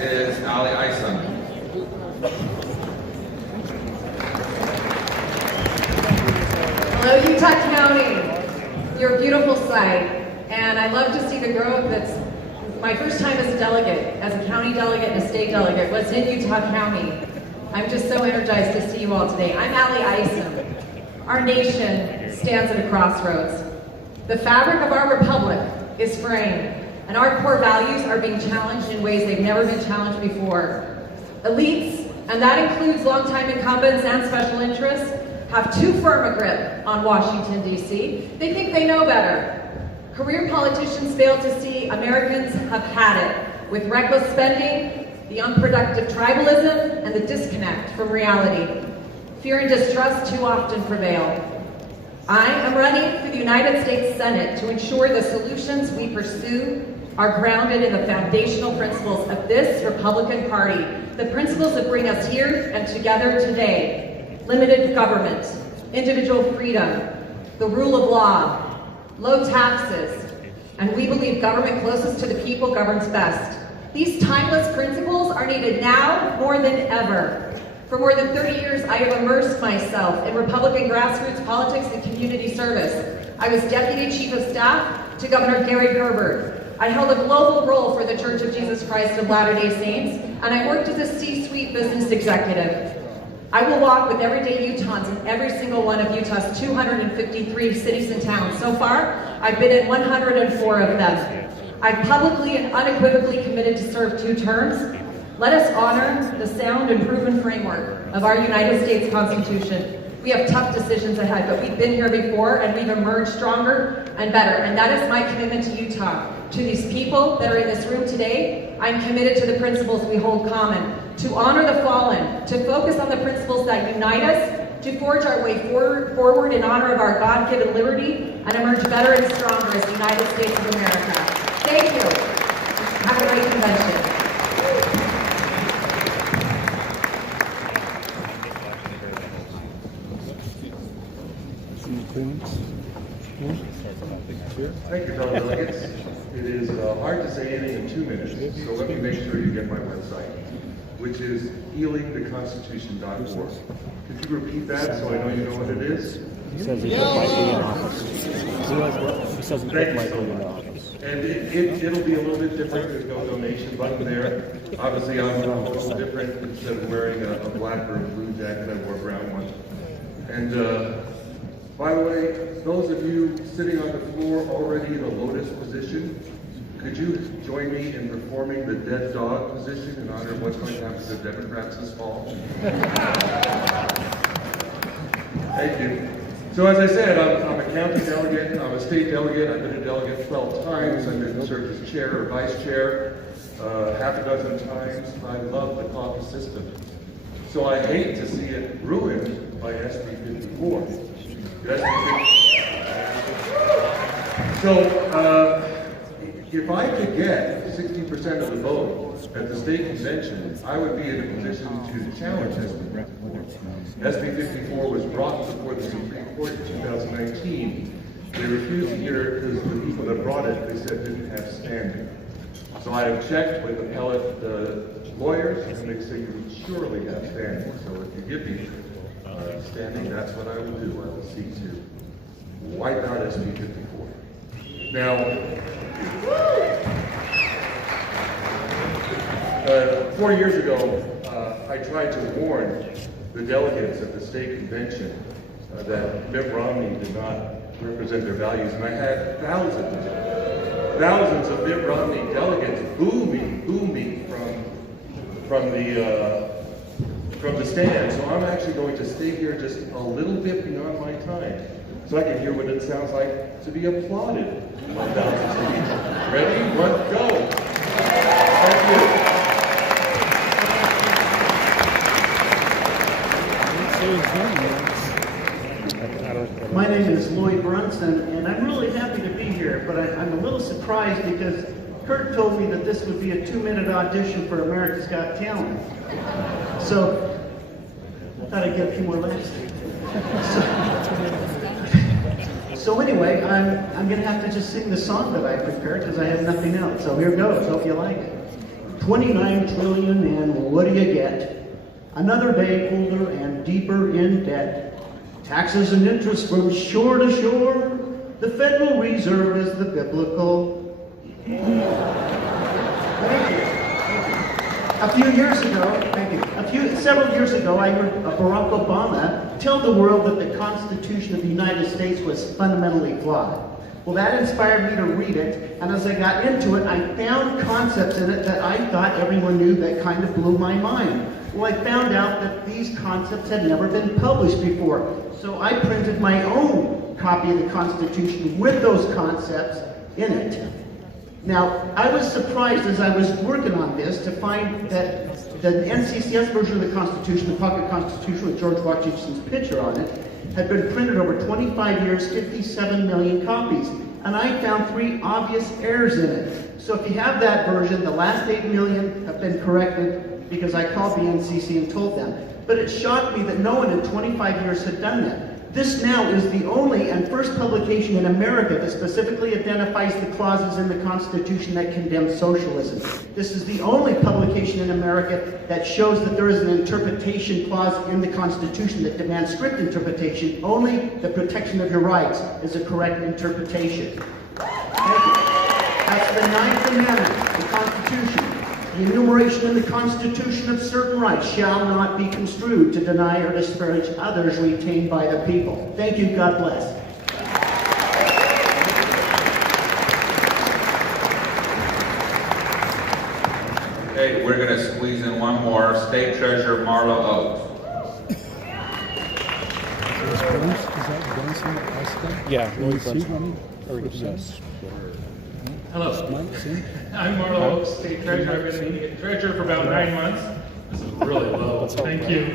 is Isom. Hello, Utah County. You're a beautiful sight, and I love to see the growth. That's my first time as a delegate, as a county delegate and a state delegate, was in Utah County. I'm just so energized to see you all today. I'm Isom. Our nation stands at a crossroads. The fabric of our republic is fraying, and our core values are being challenged in ways they've never been challenged before. Elites, and that includes longtime incumbents and special interests, have too firm a grip on Washington, D.C. They think they know better. Career politicians fail to see Americans have had it with reckless spending, the unproductive tribalism, and the disconnect from reality. Fear and distrust too often prevail. I am running for the United States Senate to ensure the solutions we pursue are grounded in the foundational principles of this Republican Party, the principles that bring us here and together today: limited government, individual freedom, the rule of law, low taxes, and we believe government closest to the people governs best. These timeless principles are needed now more than ever. For more than 30 years, I have immersed myself in Republican grassroots politics and community service. I was Deputy Chief of Staff to Governor Gary Herbert. I held a global role for the Church of Jesus Christ of Latter-day Saints, and I worked as a C-suite business executive. I will walk with everyday Utahns in every single one of Utah's 253 cities and towns. So far, I've been in 104 of them. I've publicly and unequivocally committed to serve 2 terms. Let us honor the sound and proven framework of our United States Constitution. We have tough decisions ahead, but we've been here before and we've emerged stronger and better. And that is my commitment to Utah. To these people that are in this room today, I'm committed to the principles we hold common, to honor the fallen, to focus on the principles that unite us, to forge our way forward in honor of our God-given liberty, and emerge better and stronger as the United States of America. Thank you. Have a great convention. Thank you, fellow delegates. It is hard to say anything in 2 minutes, so let me make sure you get my website, which is healingtheconstitution.org. Could you repeat that so I know you know what it is? He says he put Michael in office. He says he put Michael in office. And it'll be a little bit different. There's no donation button there. Obviously, I'm a little different. Instead of wearing a black or a blue jacket, I wore a brown one. And by the way, those of you sitting on the floor already in a lotus position, could you join me in performing the dead dog position in honor of what's going to happen to the Democrats this fall? Thank you. So as I said, I'm a county delegate, I'm a state delegate, I've been a delegate 12 times, I've been served as chair or vice chair half a dozen times. I love the caucus system. So I hate to see it ruined by SB 54. So if I could get 60% of the vote at the state convention, I would be in a position to challenge SB 54. SB 54 was brought before the Supreme Court in 2019. They refused to hear it because the people that brought it, they said, didn't have standing. So I have checked with appellate lawyers, and they say you would surely have standing. So if you give me standing, that's what I will do. I will seek to wipe out SB 54. Now, 4 years ago, I tried to warn the delegates at the state convention that Mitt Romney did not represent their values, and I had thousands of Mitt Romney delegates boo me from the stand. So I'm actually going to stay here just a little bit beyond my time, so I can hear what it sounds like to be applauded by thousands of people. Ready? 1, go! Thank you. My name is Lloyd Brunson, and I'm really happy to be here, but I'm a little surprised because Kurt told me that this would be a 2-minute audition for America's Got Talent. So I thought I'd get a few more laughs. So anyway, I'm going to have to just sing the song that I prepared because I have nothing else. So here goes. Hope you like it. 29 trillion, and what do you get? Another bank holder and deeper in debt. Taxes and interest from shore to shore. The Federal Reserve is the biblical. Thank you. Several years ago, I heard Barack Obama tell the world that the Constitution of the United States was fundamentally flawed. Well, that inspired me to read it, and as I got into it, I found concepts in it that I thought everyone knew that kind of blew my mind. Well, I found out that these concepts had never been published before, so I printed my own copy of the Constitution with those concepts in it. Now, I was surprised as I was working on this to find that the NCCS version of the Constitution, the Pocket Constitution with George Washington's picture on it, had been printed over 25 years, 57 million copies. And I found 3 obvious errors in it. So if you have that version, the last 8 million have been corrected because I called the NCC and told them. But it shocked me that no one in 25 years had done that. This now is the only and first publication in America that specifically identifies the clauses in the Constitution that condemn socialism. This is the only publication in America that shows that there is an interpretation clause in the Constitution that demands strict interpretation. Only the protection of your rights is a correct interpretation. Thank you. That's the 9th Amendment, the Constitution. The enumeration in the Constitution of certain rights shall not be construed to deny or disparage others retained by the people. Thank you. God bless. Okay, we're going to squeeze in one more. State Treasurer Marla Oaks. Yeah, Lloyd Brunson. Yes. Hello, I'm Marlo Oaks, State Treasurer. I've been Treasurer for about 9 months. This is really low. Thank you.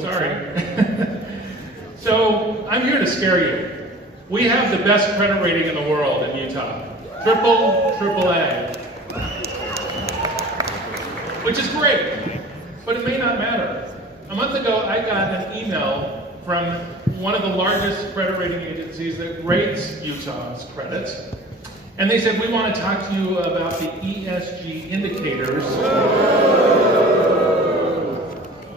Sorry. So I'm here to scare you. We have the best credit rating in the world in Utah. AAA. Which is great, but it may not matter. A month ago, I got an email from one of the largest credit rating agencies that rates Utah's credits. And they said, we want to talk to you about the ESG indicators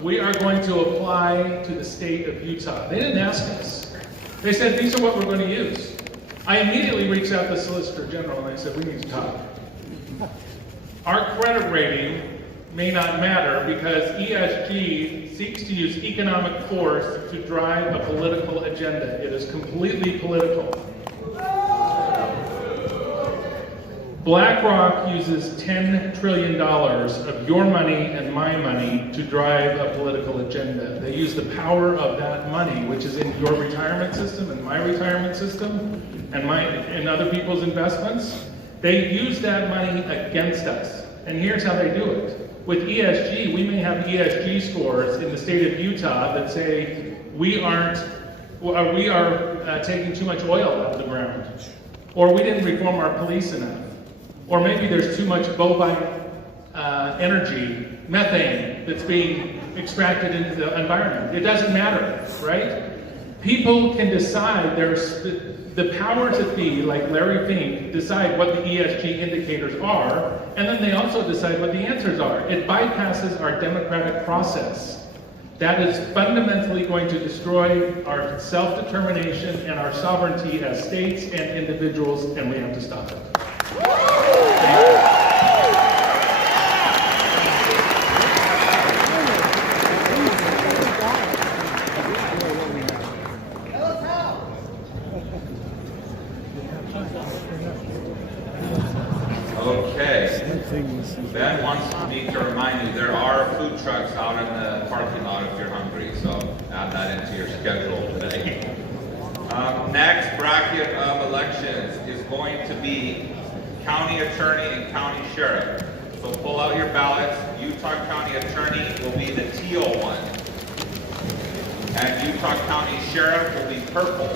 we are going to apply to the state of Utah. They didn't ask us. They said, these are what we're going to use. I immediately reached out to the Solicitor General and I said, we need to talk. Our credit rating may not matter because ESG seeks to use economic force to drive a political agenda. It is completely political. BlackRock uses $10 trillion of your money and my money to drive a political agenda. They use the power of that money, which is in your retirement system and my retirement system and other people's investments. They use that money against us. And here's how they do it. With ESG, we may have ESG scores in the state of Utah that say we are taking too much oil out of the ground, or we didn't reform our police enough, or maybe there's too much bovine energy, methane, that's being extracted into the environment. It doesn't matter, right? People can decide. There's the powers that be, like Larry Fink, decide what the ESG indicators are, and then they also decide what the answers are. It bypasses our democratic process. That is fundamentally going to destroy our self-determination and our sovereignty as states and individuals, and we have to stop it. Ben wants me to remind you, there are food trucks out in the parking lot if you're hungry, so add that into your schedule today. Next bracket of elections is going to be county attorney and county sheriff. So pull out your ballots. Utah County Attorney will be the teal one. And Utah County Sheriff will be purple.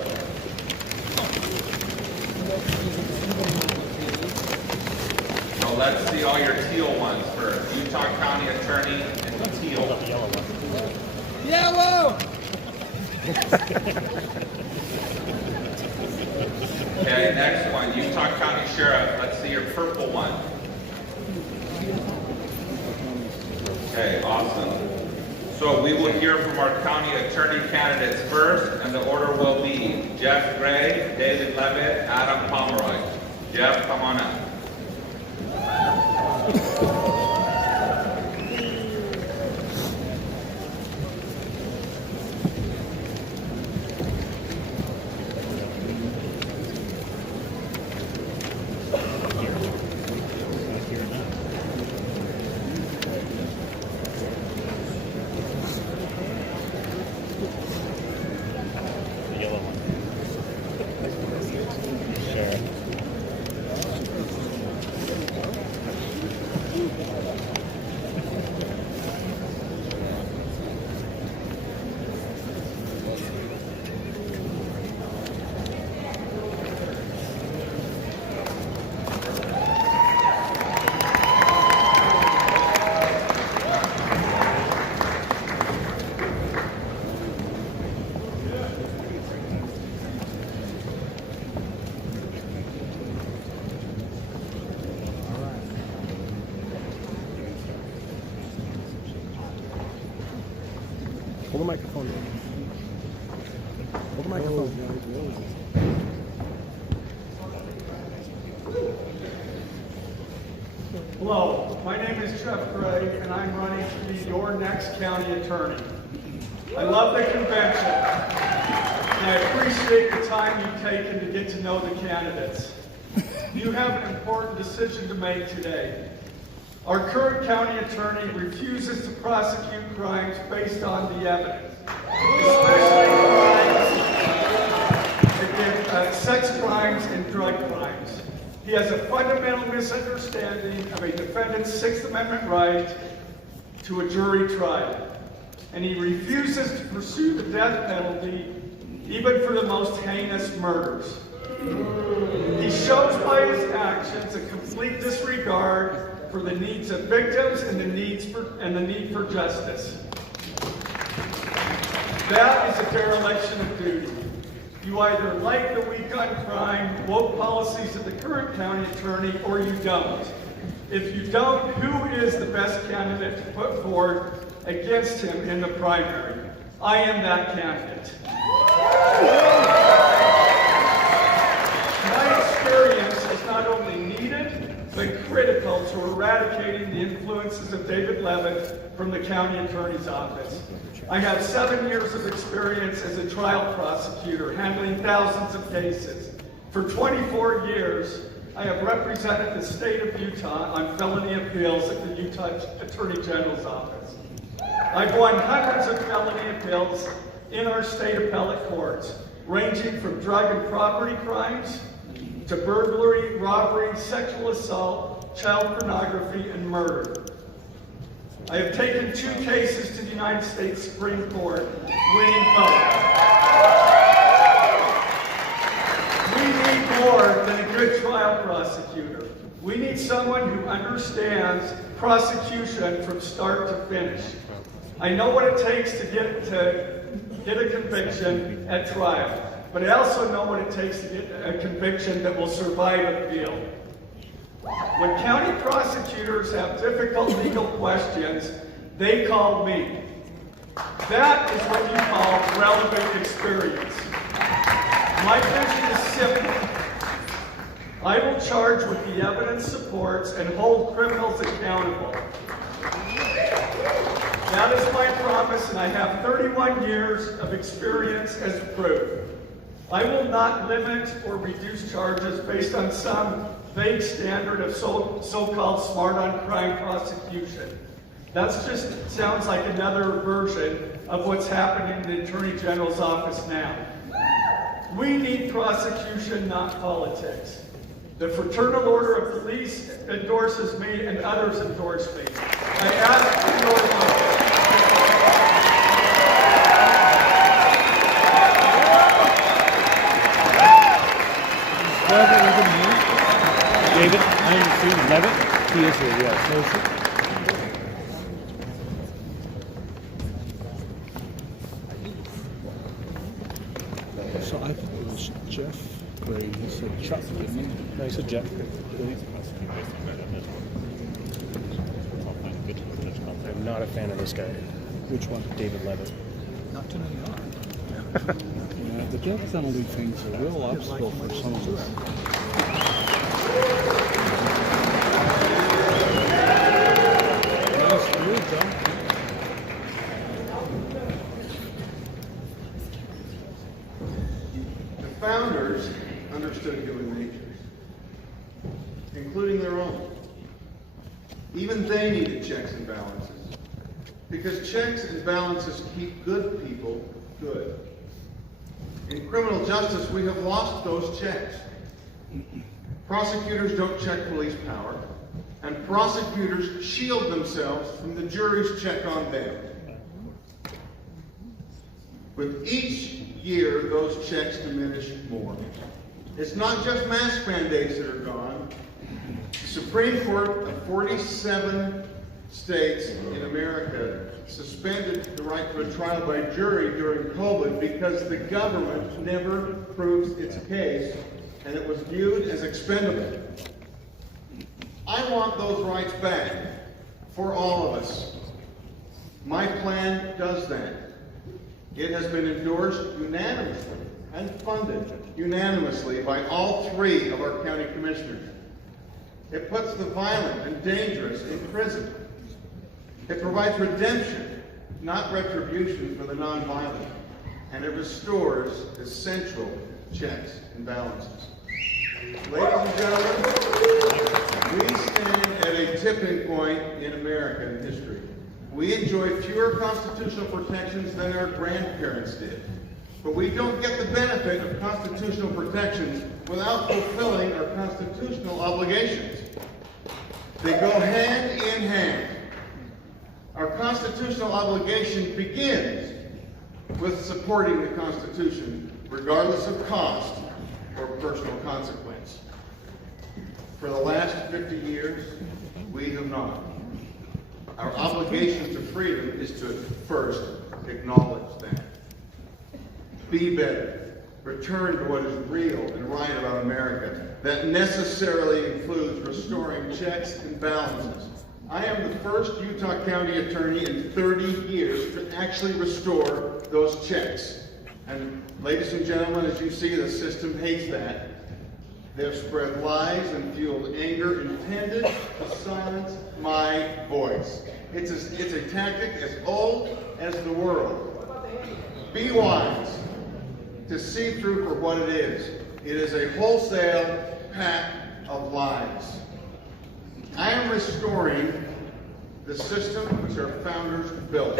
So let's see all your teal ones first. Utah County Attorney and the teal. Yellow! Okay, next one. Utah County Sheriff. Let's see your purple one. Okay, awesome. So we will hear from our county attorney candidates first, and the order will be Jeff Gray, David Leavitt, Adam Pomeroy. Jeff, come on up. The yellow one. Sure. Hold the microphone. Hold the microphone. Hello, my name is Jeff Gray, and I'm running to be your next county attorney. I love the convention, and I appreciate the time you've taken to get to know the candidates. You have an important decision to make today. Our current county attorney refuses to prosecute crimes based on the evidence, especially crimes, sex crimes and drug crimes. He has a fundamental misunderstanding of a defendant's Sixth Amendment right to a jury trial, and he refuses to pursue the death penalty even for the most heinous murders. He shows by his actions a complete disregard for the needs of victims and the need for justice. That is a dereliction of duty. You either like the weak on crime, woke policies of the current county attorney, or you don't. If you don't, who is the best candidate to put forward against him in the primary? I am that candidate. My experience is not only needed, but critical to eradicating the influences of David Leavitt from the county attorney's office. I have 7 years of experience as a trial prosecutor, handling thousands of cases. For 24 years, I have represented the state of Utah on felony appeals at the Utah Attorney General's office. I've won hundreds of felony appeals in our state appellate courts, ranging from drug and property crimes to burglary, robbery, sexual assault, child pornography, and murder. I have taken 2 cases to the United States Supreme Court, winning both. We need more than a good trial prosecutor. We need someone who understands prosecution from start to finish. I know what it takes to get a conviction at trial, but I also know what it takes to get a conviction that will survive appeal. When county prosecutors have difficult legal questions, they call me. That is what you call relevant experience. My vision is simple. I will charge what the evidence supports and hold criminals accountable. That is my promise, and I have 31 years of experience as proof. I will not limit or reduce charges based on some vague standard of so-called smart on crime prosecution. That just sounds like another version of what's happening in the Attorney General's office now. We need prosecution, not politics. The Fraternal Order of Police endorses me and others endorse me. I ask for your vote. David, I'm seeing Leavitt. He is here, yes. So I think it was Jeff Gray. He said Chuck. No, he said Jeff Gray. I'm not a fan of this guy. Which one? David Leavitt. Not too many are. Yeah, the death penalty thing's a real obstacle for some of us. That's weird, though. The founders understood human nature, including their own. Even they needed checks and balances, because checks and balances keep good people good. In criminal justice, we have lost those checks. Prosecutors don't check police power, and prosecutors shield themselves from the jury's check on them. With each year, those checks diminish more. It's not just mask mandates that are gone. The Supreme Court of 47 states in America suspended the right to a trial by jury during COVID because the government never proves its case and it was viewed as expendable. I want those rights back for all of us. My plan does that. It has been endorsed unanimously and funded unanimously by all 3 of our county commissioners. It puts the violent and dangerous in prison. It provides redemption, not retribution for the nonviolent. And it restores essential checks and balances. Ladies and gentlemen, we stand at a tipping point in American history. We enjoy fewer constitutional protections than our grandparents did. But we don't get the benefit of constitutional protections without fulfilling our constitutional obligations. They go hand in hand. Our constitutional obligation begins with supporting the Constitution, regardless of cost or personal consequence. For the last 50 years, we have not. Our obligation to freedom is to first acknowledge that. Be better. Return to what is real and right about America. That necessarily includes restoring checks and balances. I am the first Utah County attorney in 30 years to actually restore those checks. And ladies and gentlemen, as you see, the system hates that. They've spread lies and fueled anger intended to silence my voice. It's a tactic as old as the world. Be wise to see through for what it is. It is a wholesale pack of lies. I am restoring the system which our founders built,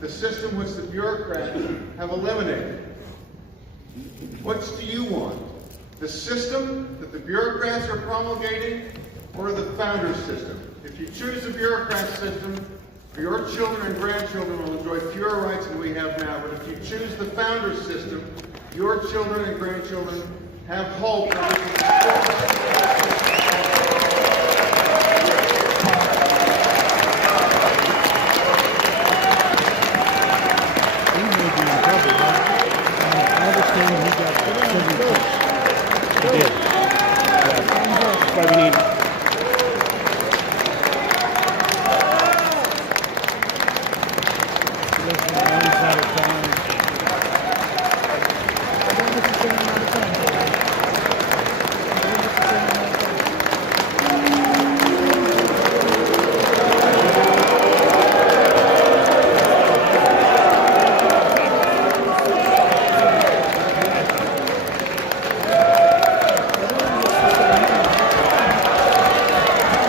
the system which the bureaucrats have eliminated. What do you want? The system that the bureaucrats are promulgating, or the founders' system? If you choose the bureaucrat system, your children and grandchildren will enjoy fewer rights than we have now. But if you choose the founders' system, your children and grandchildren have hope that we can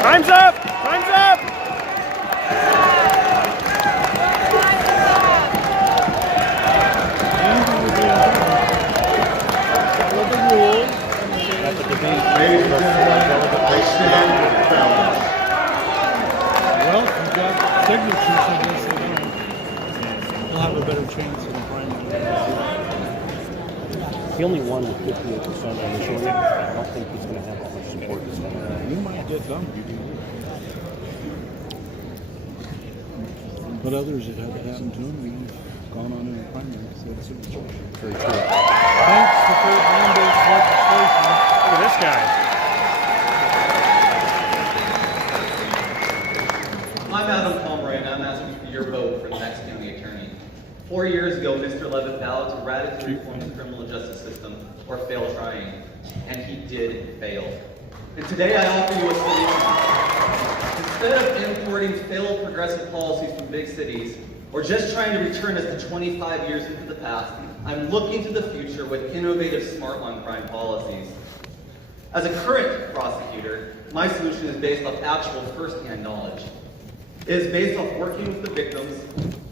Time's up! Time's up! Follow the rules. At the debate. Ladies and gentlemen, I stand with the founders. Well, if you've got signatures, I guess they don't. You'll have a better chance in the primary. He only won with 58% initially. I don't think he's going to have all much support this time around. You might get done if you do. But others that have happened to them, you've gone on in the primary, so it's a choice. Very true. Thanks for third-mandate legislation. Look at this guy. I'm Pomeroy, and I'm the next county attorney. 4 years ago, Mr. Leavitt vowed to radically reform the criminal justice system, or fail trying, and he did fail. And today I offer you a solution. Instead of importing failed progressive policies from big cities, or just trying to return us to 25 years into the past, I'm looking to the future with innovative smart on crime policies. As a current prosecutor, my solution is based off actual first-hand knowledge. It is based off working with the victims,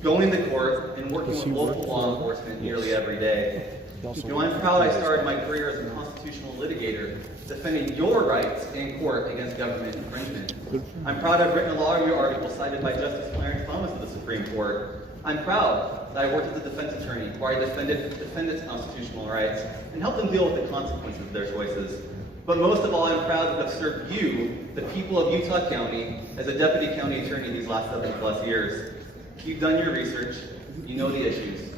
going to court, and working with local law enforcement nearly every day. You know, I'm proud I started my career as a constitutional litigator, defending your rights in court against government infringement. I'm proud I've written a law review article cited by Justice Clarence Thomas of the Supreme Court. I'm proud that I worked as a defense attorney where I defended defendants' constitutional rights and helped them deal with the consequences of their choices. But most of all, I'm proud to have served you, the people of Utah County, as a deputy county attorney these last 7+ years. You've done your research, you know the issues.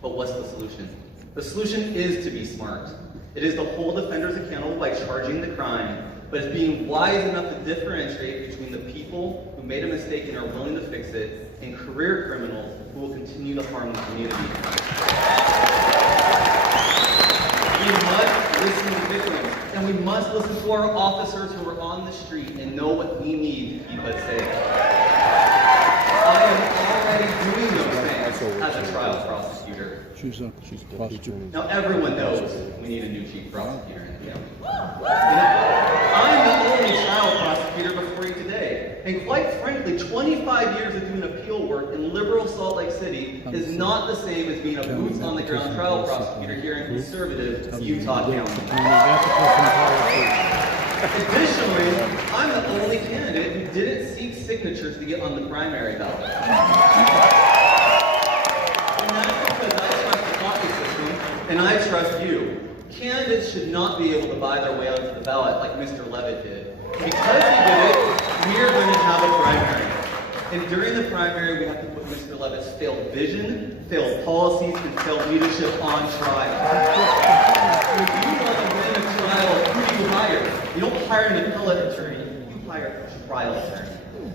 But what's the solution? The solution is to be smart. It is to hold offenders accountable by charging the crime, but it's being wise enough to differentiate between the people who made a mistake and are willing to fix it, and career criminals who will continue to harm the community. We must listen to victims, and we must listen to our officers who are on the street and know what we need to keep us safe. I am already doing those things as a trial prosecutor. She's prosecutor. Now everyone knows we need a new chief prosecutor in the county. I'm the only trial prosecutor before you today. And quite frankly, 25 years of doing appeal work in liberal Salt Lake City is not the same as being a boots-on-the-ground trial prosecutor here in conservative Utah County. Additionally, I'm the only candidate who didn't seek signatures to get on the primary ballot. And that's because I trust the copy system, and I trust you. Candidates should not be able to buy their way onto the ballot like Mr. Leavitt did. Because he did it, we are going to have a primary. And during the primary, we have to put Mr. Leavitt's failed vision, failed policies, and failed leadership on trial. If you want to win a trial, who do you hire? You don't hire an appellate attorney, you hire a trial attorney.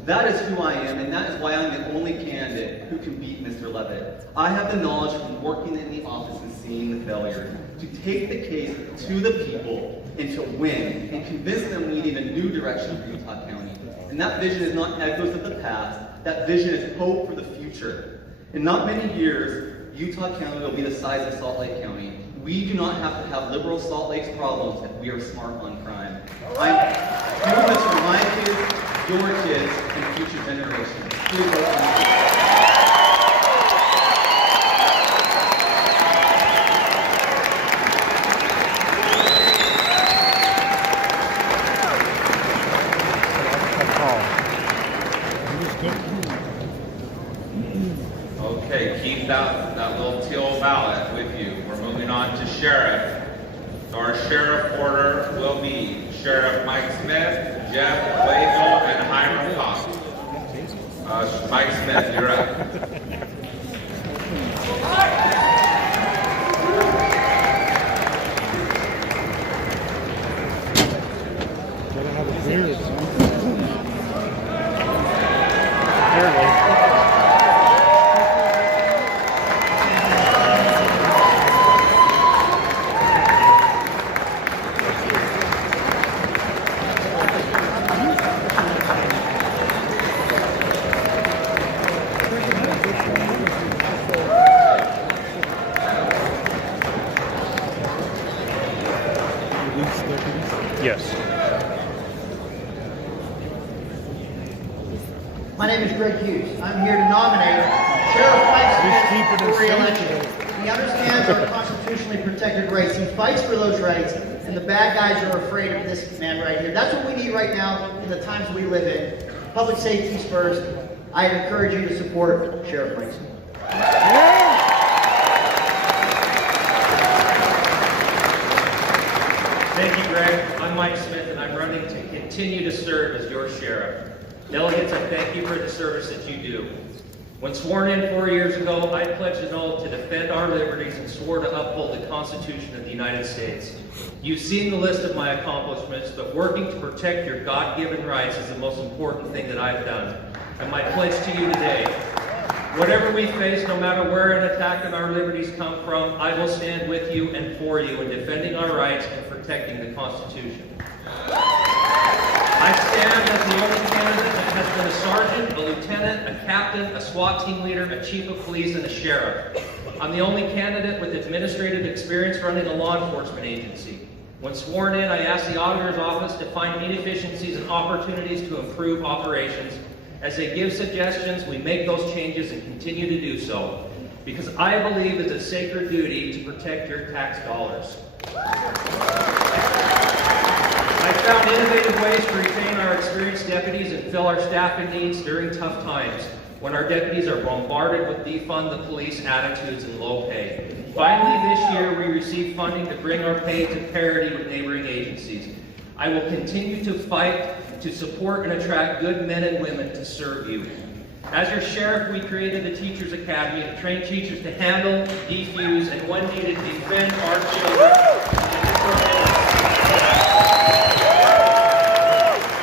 That is who I am, and that is why I'm the only candidate who can beat Mr. Leavitt. I have the knowledge from working in the office and seeing the failure to take the case to the people and to win and convince them we need a new direction for Utah County. And that vision is not echoes of the past, that vision is hope for the future. In not many years, Utah County will be the size of Salt Lake County. We do not have to have liberal Salt Lake's problems if we are smart on crime. I'm doing this for my kids, your kids, and future generations. Please vote for me. Okay, keep that little teal ballot with you. We're moving on to sheriff. So our sheriff order will be Sheriff Mike Smith, Jeff Wakel, and Hiram Cox. Mike Smith, you're up. Gotta have a beard, son. Yes. My name is Greg Hughes. I'm here to nominate Sheriff Mike Smith for re-election. He understands our constitutionally protected rights. He fights for those rights, and the bad guys are afraid of this man right here. That's what we need right now in the times we live in. Public safety's first. I encourage you to support Sheriff Mike Smith. Thank you, Greg. I'm Mike Smith, and I'm running to continue to serve as your sheriff. Delegates, I thank you for the service that you do. When sworn in 4 years ago, I pledged an oath to defend our liberties and swore to uphold the Constitution of the United States. You've seen the list of my accomplishments, but working to protect your God-given rights is the most important thing that I've done. And my pledge to you today Whatever we face, no matter where an attack on our liberties come from, I will stand with you and for you in defending our rights and protecting the Constitution. I stand as the only candidate that has been a sergeant, a lieutenant, a captain, a SWAT team leader, a chief of police, and a sheriff. I'm the only candidate with administrative experience running a law enforcement agency. When sworn in, I asked the auditor's office to find inefficiencies and opportunities to improve operations. As they give suggestions, we make those changes and continue to do so, because I believe it's a sacred duty to protect your tax dollars. I found innovative ways to retain our experienced deputies and fill our staffing needs during tough times, when our deputies are bombarded with defund the police attitudes and low pay. Finally, this year, we received funding to bring our pay to parity with neighboring agencies. I will continue to fight to support and attract good men and women to serve you. As your sheriff, we created the Teachers Academy to train teachers to handle, defuse, and when needed, defend our children.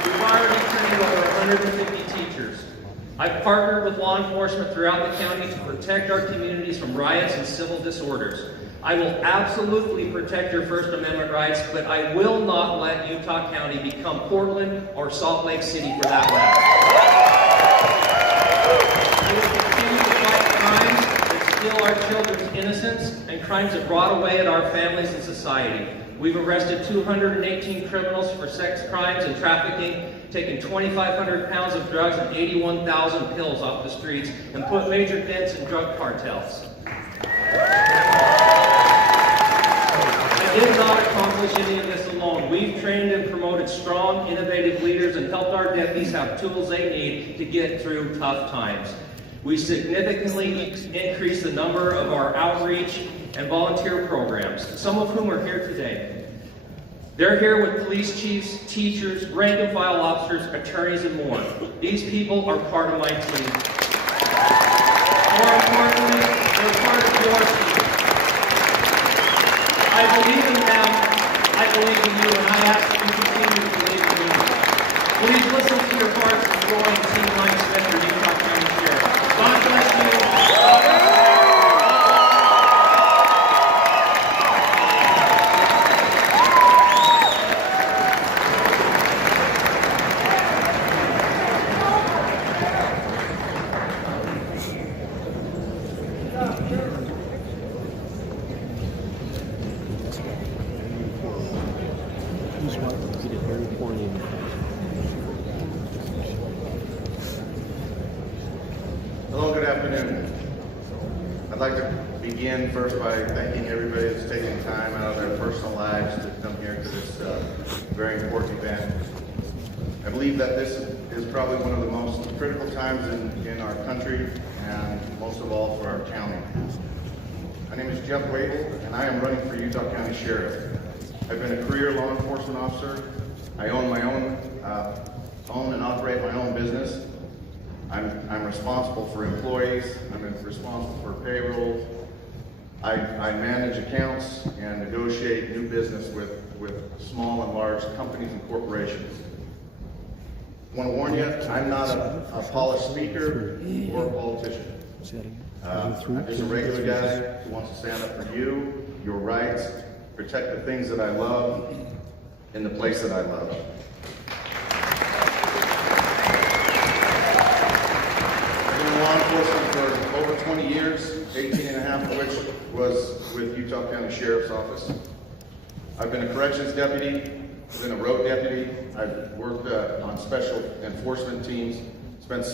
We've already trained over 150 teachers. I've partnered with law enforcement throughout the county to protect our communities from riots and civil disorders. I will absolutely protect your First Amendment rights, but I will not let Utah County become Portland or Salt Lake City for that matter. We will continue to fight crimes that steal our children's innocence and crimes that rot away at our families and society. We've arrested 218 criminals for sex crimes and trafficking, taken 2,500 pounds of drugs and 81,000 pills off the streets, and put major dents in drug cartels. I did not accomplish any of this alone. We've trained and promoted strong, innovative leaders and helped our deputies have tools they need to get through tough times. We significantly increased the number of our outreach and volunteer programs, some of whom are here today. They're here with police chiefs, teachers, rank and file officers, attorneys, and more. These people are part of my team. More importantly, they're part of your team. I believe in them, I believe in you, and I ask that you continue to believe in me. Please listen to your hearts and join Team Mike Smith, your Utah County Sheriff. God bless you. Hello, good afternoon. I'd like to begin first by thanking everybody that's taking time out of their personal lives to come here to this very important event. I believe that this is probably one of the most critical times in our country, and most of all for our county. My name is Jeff Wable, and I am running for Utah County Sheriff. I've been a career law enforcement officer. I own my own and operate my own business. I'm responsible for employees. I'm responsible for payroll. I manage accounts and negotiate new business with small and large companies and corporations. I want to warn you, I'm not a polished speaker or a politician. I'm just a regular guy who wants to stand up for you, your rights, protect the things that I love in the place that I love. Law enforcement for over 20 years, 18 and a half of which was with Utah County Sheriff's Office. I've been a corrections deputy, I've been a road deputy, I've worked on special enforcement teams, spent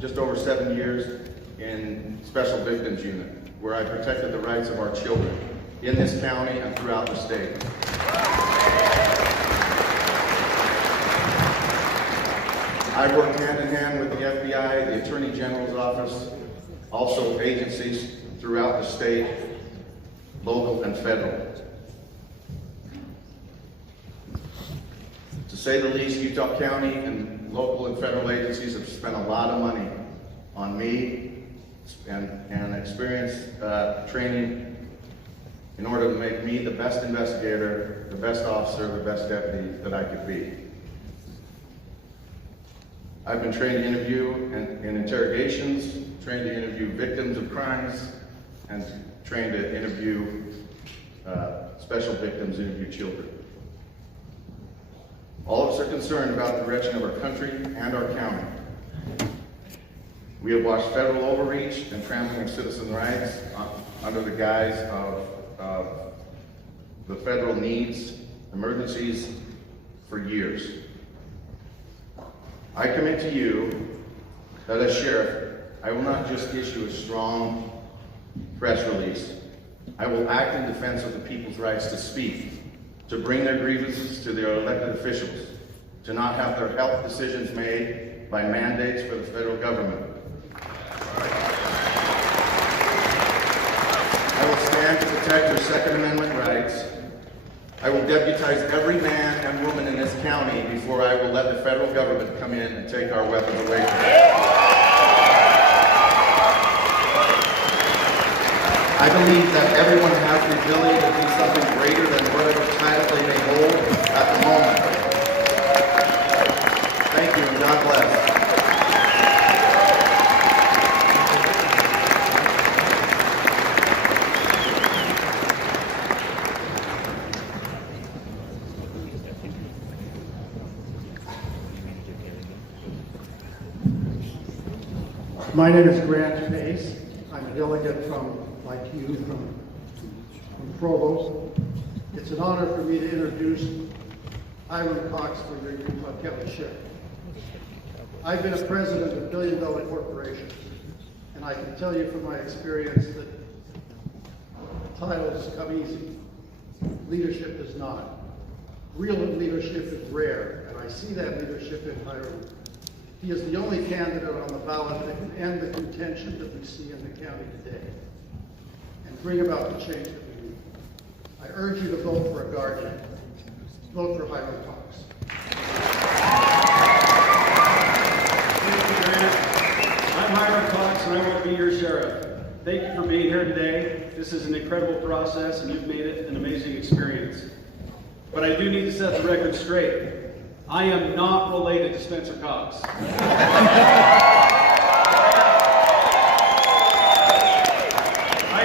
just over 7 years in Special Victims Unit, where I protected the rights of our children in this county and throughout the state. I worked hand in hand with the FBI, the Attorney General's office, also agencies throughout the state, local and federal. To say the least, Utah County and local and federal agencies have spent a lot of money on me and experience training in order to make me the best investigator, the best officer, the best deputy that I could be. I've been trained to interview in interrogations, trained to interview victims of crimes, and trained to interview special victims, interview children. All of us are concerned about the direction of our country and our county. We have watched federal overreach and trampling of citizen rights under the guise of the federal needs, emergencies for years. I commit to you that as sheriff, I will not just issue a strong press release. I will act in defense of the people's rights to speak, to bring their grievances to their elected officials, to not have their health decisions made by mandates for the federal government. I will stand to protect your Second Amendment rights. I will deputize every man and woman in this county before I will let the federal government come in and take our weapons away from us. I believe that everyone has the ability to do something greater than whatever title they may hold at the moment. Thank you, and God bless. My name is Grant Pace. I'm a delegate from, like you, from Provost. It's an honor for me to introduce Isom Cox for your Utah County Sheriff. I've been a president of billion-dollar corporations, and I can tell you from my experience that titles come easy. Leadership is not. Real leadership is rare, and I see that leadership in Hiram. He is the only candidate on the ballot that can end the contention that we see in the county today and bring about the change that we need. I urge you to vote for a guardian. Vote for Hiram Cox. Thank you, Grant. I'm Hiram Cox, and I want to be your sheriff. Thank you for being here today. This is an incredible process, and you've made it an amazing experience. But I do need to set the record straight. I am not related to Spencer Cox. I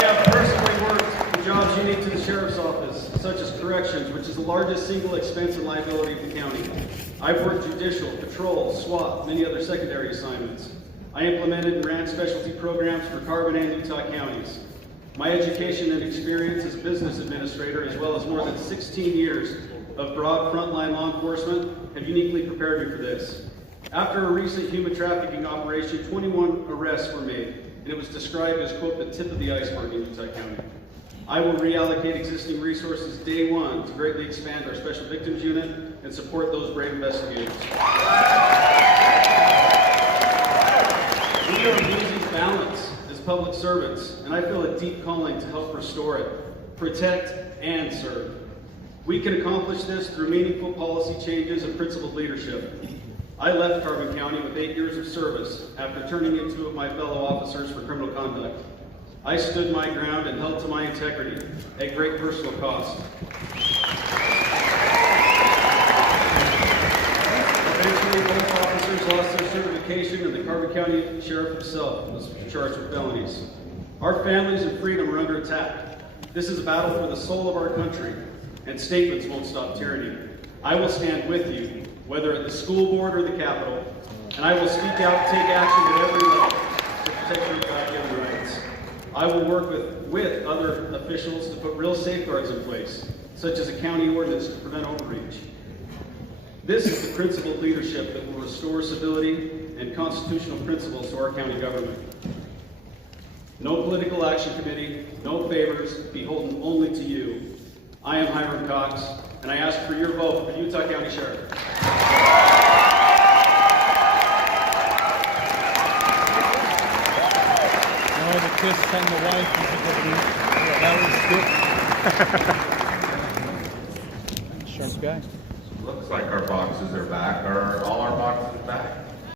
have personally worked in jobs unique to the sheriff's office, such as corrections, which is the largest single expense and liability of the county. I've worked judicial, patrol, SWAT, many other secondary assignments. I implemented and ran specialty programs for Carbon and Utah counties. My education and experience as a business administrator, as well as more than 16 years of broad frontline law enforcement, have uniquely prepared me for this. After a recent human trafficking operation, 21 arrests were made, and it was described as, quote, the tip of the iceberg in Utah County. I will reallocate existing resources day one to greatly expand our Special Victims Unit and support those brave investigators. We are losing balance as public servants, and I feel a deep calling to help restore it, protect, and serve. We can accomplish this through meaningful policy changes and principled leadership. I left Carbon County with 8 years of service after turning in 2 of my fellow officers for criminal conduct. I stood my ground and held to my integrity at great personal cost. Eventually, both officers lost their certification, and the Carbon County Sheriff himself was charged with felonies. Our families and freedom are under attack. This is a battle for the soul of our country, and statements won't stop tyranny. I will stand with you, whether at the school board or the Capitol, and I will speak out and take action at every level to protect your God-given rights. I will work with other officials to put real safeguards in place, such as a county ordinance to prevent overreach. This is the principled leadership that will restore civility and constitutional principles to our county government. No political action committee, no favors, beholden only to you. I am Hiram Cox, and I ask for your vote for Utah County Sheriff. Now the kiss from the wife. That was good. Sharp guy. Looks like our boxes are back. Are all our boxes back?